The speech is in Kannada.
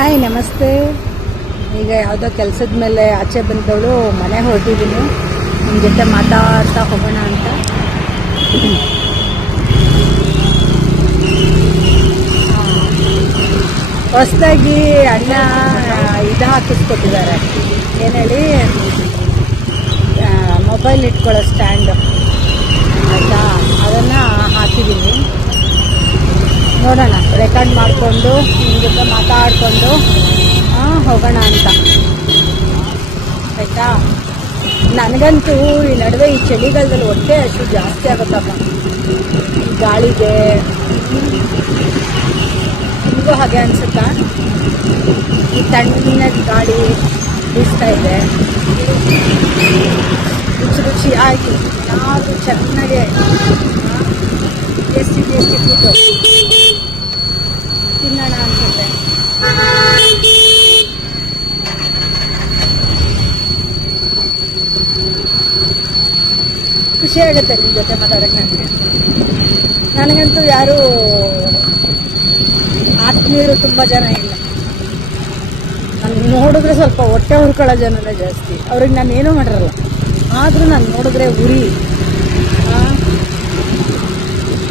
ಹಾಯ್, ನಮಸ್ತೆ. ಈಗ ಯಾವುದೋ ಕೆಲಸದ ಮೇಲೆ ಆಚೆ ಬಂದವಳು ಮನೆ ಹೊರಟಿದ್ದೀನಿ. ನಿಮ್ಮ ಜೊತೆ ಮಾತಾಡ್ತಾ ಹೋಗೋಣ ಅಂತ. ಹೊಸದಾಗಿ ಅಣ್ಣ ಇದು ಹಾಕಿಸ್ಕೊಟ್ಟಿದ್ದಾರೆ. ಏನು ಹೇಳಿ, ಮೊಬೈಲ್ ಇಟ್ಕೊಳ್ಳೋ ಸ್ಟ್ಯಾಂಡು ಆಯಿತಾ, ಅದನ್ನು ಹಾಕಿದ್ದೀನಿ. ನೋಡೋಣ, ರೆಕಾರ್ಡ್ ಮಾಡಿಕೊಂಡು ನಿಮ್ಮ ಜೊತೆ ಮಾತಾಡಿಕೊಂಡು ಹೋಗೋಣ ಅಂತ. ಆಯಿತಾ. ನನಗಂತೂ ಈ ನಡುವೆ ಈ ಚಳಿಗಾಲದಲ್ಲಿ ಹೊಟ್ಟೆ ಹಸಿವು ಜಾಸ್ತಿ ಆಗುತ್ತಪ್ಪ, ಈ ಗಾಳಿಗೆ. ನಿಮಗೂ ಹಾಗೆ ಅನಿಸುತ್ತಾ? ಈ ತಣ್ಣಗೆ ಗಾಳಿ ಬೀಸ್ತಾ ಇದೆ, ರುಚಿಯಾಗಿ ಏನಾದರೂ ಚೆನ್ನಾಗೆ ಟೇಸ್ಟಿ ಫುಡ್ಡು ತಿನ್ನೋಣ ಅನ್ಸುತ್ತೆ. ಖುಷಿ ಆಗುತ್ತೆ ನಿಮ್ಮ ಜೊತೆ ಮಾತಾಡೋಕ್ಕೆ. ನನಗಂತೂ ಯಾರೂ ಆತ್ಮೀಯರು ತುಂಬ ಜನ ಇಲ್ಲ. ನಾನು ನೋಡಿದ್ರೆ ಸ್ವಲ್ಪ ಹೊಟ್ಟೆ ಹುರ್ಕೊಳ್ಳೋ ಜನನೇ ಜಾಸ್ತಿ. ಅವ್ರಿಗೆ ನಾನು ಏನೂ ಮಾಡಿರಲ್ಲ, ಆದರೂ ನಾನು ನೋಡಿದ್ರೆ ಉರಿ